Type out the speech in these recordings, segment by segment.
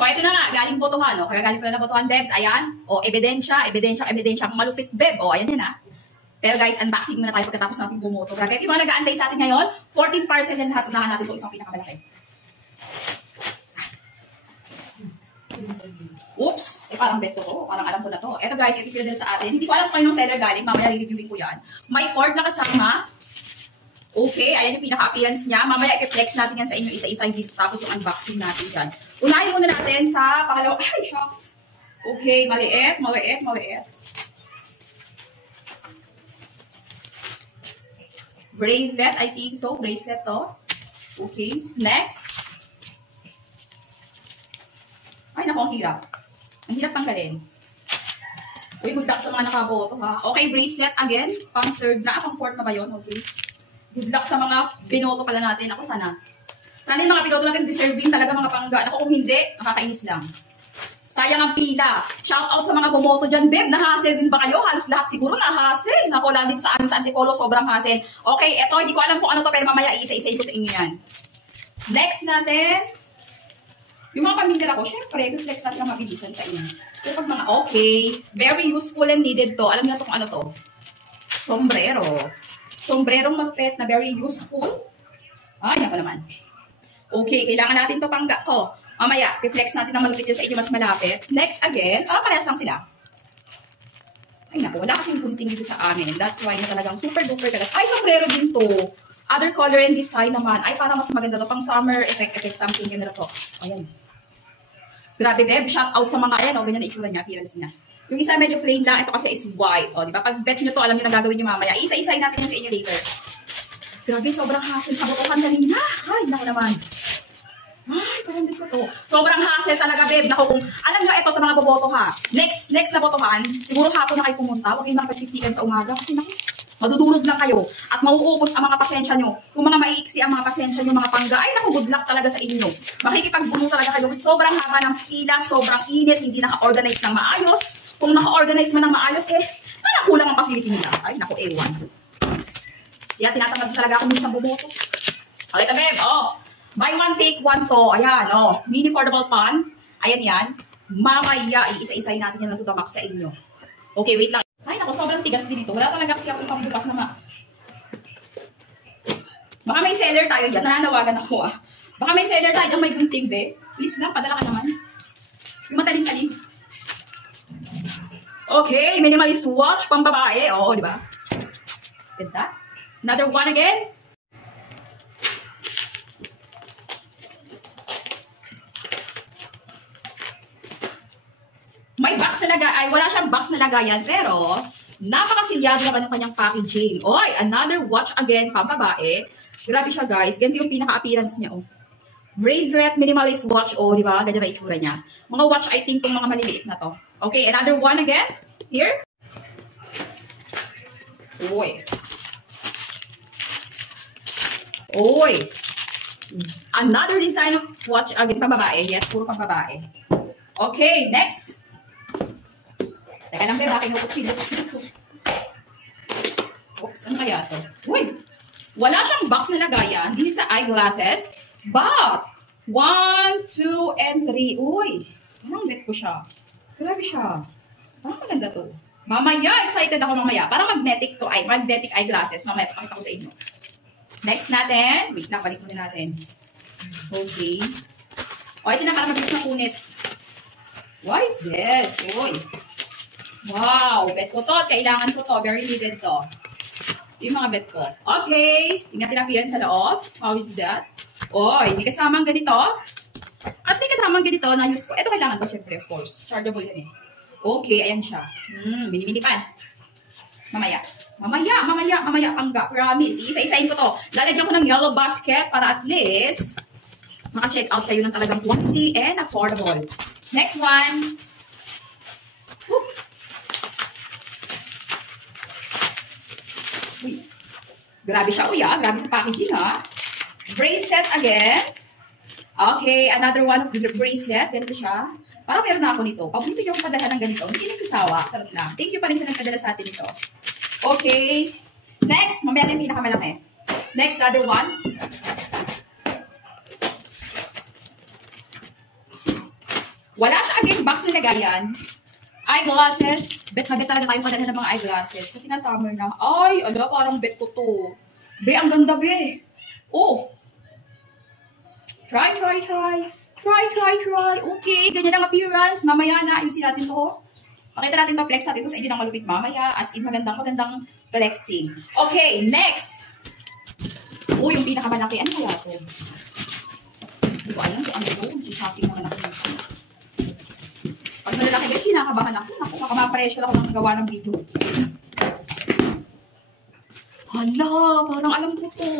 So, ito na nga, galing botohan, no? Kagagaling pala na botohan, Bebs. Ayan. O, ebidensya. Kung malupit, Beb. O, ayan din, ha. Pero guys, unboxing muna tayo pagkatapos natin bumoto. Grabe, yung mga nag-aantay sa atin ngayon, 14 parcel yan lahat. Unahan natin itong isang pinakamalaki. Oops! Parang bet ko to. Parang alam ko na to. Ito guys, ito pinadala sa atin. Hindi ko alam kung kayo ng seller galing. Mamaya re-reviewin ko yan. May cord na kasama. Okay, ayan yung pinaka-appearance niya. Mamaya i-flex natin yan sa inyo isa-isa dito. Tapos yung unboxing natin dyan. Unahin muna natin sa pangalawa. Ay, shucks! Okay, maliit. Bracelet, I think so. Bracelet to. Okay, next. Ay, naku, ang hirap. Ang hirap tanggalin. Uy, good luck sa mga nakaboto, ha. Okay, bracelet again. Pang third na. Pang fourth na ba yun? Okay. Good luck sa mga binoto pala natin. Ako, sana. Sana yung mga binoto natin deserving talaga mga pangga. Ako, kung hindi, nakakainis lang. Sayang ang pila. Shout out sa mga bumoto dyan, Beb. Nahassle din ba kayo? Halos lahat siguro nahassle. Naku, lang dito sa amin sa Antipolo, sobrang hassle. Okay, eto, hindi ko alam kung ano to, pero mamaya isa-isa ko sa inyo yan. Next natin. Yung mga pamilya ko, syempre, reflex natin ang mabilisan sa inyo. So, pag mga, okay, very useful and needed to. Alam niyo na kung ano to? Sombrero. Sombrerong magpet na very useful. Ay, yan pa naman. Okay, kailangan natin to pangga ko. Mamaya, reflex natin ang malupit sa inyo mas malapit. Next again, parehas lang sila. Ay naku, wala kasing gunting dito sa amin. That's why na talagang super duper talaga. Ay, sombrero din to. Other color and design naman. Ay, parang mas maganda to. Pang summer effect, something yun na to. Ayan. Grabe, Beb. Shout out sa mga ayan. O, ganyan na itsura niya, appearance niya. Yung isa medyo plain lang. Ito kasi is white. O, di ba? Pag bet nyo to, alam nyo na gagawin nyo mamaya. Isa-isayin natin yan sa inyo later. Grabe, sobrang hassle. Kabutukan na rin na. Ay, naku naman. Ay, pagandit ko to. Sobrang hassle talaga, Beb. Naku, kung alam nyo, ito sa mga boboto ha. Next na botohan, siguro hapon na kayo pumunta. Huwag kayong nakapagsiksikan sa umaga. Kasi naku, madudurog lang kayo. At mauubos ang mga pasensya nyo. Kung mga maiiksi ang mga pasensya nyo, mga pangga, ay naku, good luck talaga sa inyo. Makikipagbuno talaga kayo. Sobrang haba ng pila, sobrang init, hindi naka-organize ng maayos. Kung naka-organize man ng maayos, parang kulang ang facility nila. Ay, naku, ewan. Kaya tinatamad talaga ako minsan bumoto. Okay, Beb, buy one, take one to. Ayan, mini affordable pan. Ayan yan. Mamaya, isa-isayin natin yan ng tutamak sa inyo. Okay, wait lang. Ay, naku, sobrang tigas din ito. Wala talaga kasi ako pambukas na Baka may seller tayo dyan. Nananawagan ako, Baka may seller tayo dyan may gunting, Be. Please lang, padala ka naman. Yung mataling-taling. Okay, minimalist watch, pang babae. Oo, di ba? Ganda. Another one again. May box na lagay. Ay, wala siyang box na lagayan, pero napakasilyado naman yung kanyang packaging. Oy, another watch again, pang babae. Grabe siya, guys. Ganito yung pinaka-appearance niya, Bracelet, minimalist watch, di ba? Ganyan ba itsura niya. Mga watch, I think, itong mga maliliit na to. Okay, another one again. Here. Oy. Another design of watch again, pang babae. Yes, puro pang babae. Okay, next. Teka lang, Beb, aking uputsilip. Oops, ano kaya to? Uy! Wala siyang box na lagayan. Hindi sa eyeglasses. But, 1, 2, and 3. Uy! Parang bet ko siya. Grabe siya. Parang maganda to. Mamaya, excited ako mamaya. Parang magnetic to. Magnetic eyeglasses. Mamaya, pakita ko sa inyo. Next natin. Wait lang, balik muna natin. Okay. Ito na, parang mabilis na punit. What is this? Uy! Wow! Bet ko to. Kailangan ko to. Very needed to. Yung mga bet ko. Okay. Tingnan natin yan sa loob. How is that? Oy, may kasamang ganito. At may kasamang ganito na use ko. Ito kailangan ko syempre, of course. Chargeable yan Okay, ayan siya. Mini-mini pan. Mamaya, pangga. Promise. Isa-isahin ko to. Lalagyan ko ng yellow basket para at least maka-check out kayo ng talagang quality and affordable. Next one. Woo! Uy. Grabe siya, grabe sa packaging, Bracelet again. Okay, another one of the bracelet. Ganito siya. Parang meron na ako nito. Pag hindi nyo padala ng ganito, hindi nagsasawa. Sarap lang. Thank you pa rin sa nagpadala sa atin ito. Okay. Next, mamaya na yung pinakamalaki. Next, other one. Wala siya again box na lagayan. Eyeglasses. Bet na bet talaga tayo padala ng mga eyeglasses. Kasi nga summer na. Ay, ala, parang bet ko to. Be, ang ganda, be. Oh. Try. Okay, ganyan ang appearance. Mamaya na, ayusin natin to. Pakita natin to, flex natin to sa inyo ng malupit mamaya. As in, magandang flexing. Okay, next. Oh, yung pinakamalaki. Ano kaya to? Hindi ko alam kung ano to. Shopping naman ako. Pag malalaki ba, kinakabahan ako. Ako, makamapressure ako ng gawa ng video. Hala, parang alam ko to.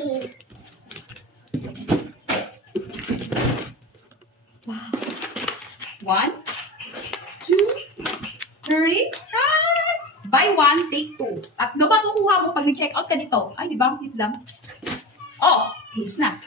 Wow. 1, 2, 3, buy 1, take 2. At ba kukuha mo pag nag-check out ka nito? Ay, di ba? Ang cute lang. Oh, goods na.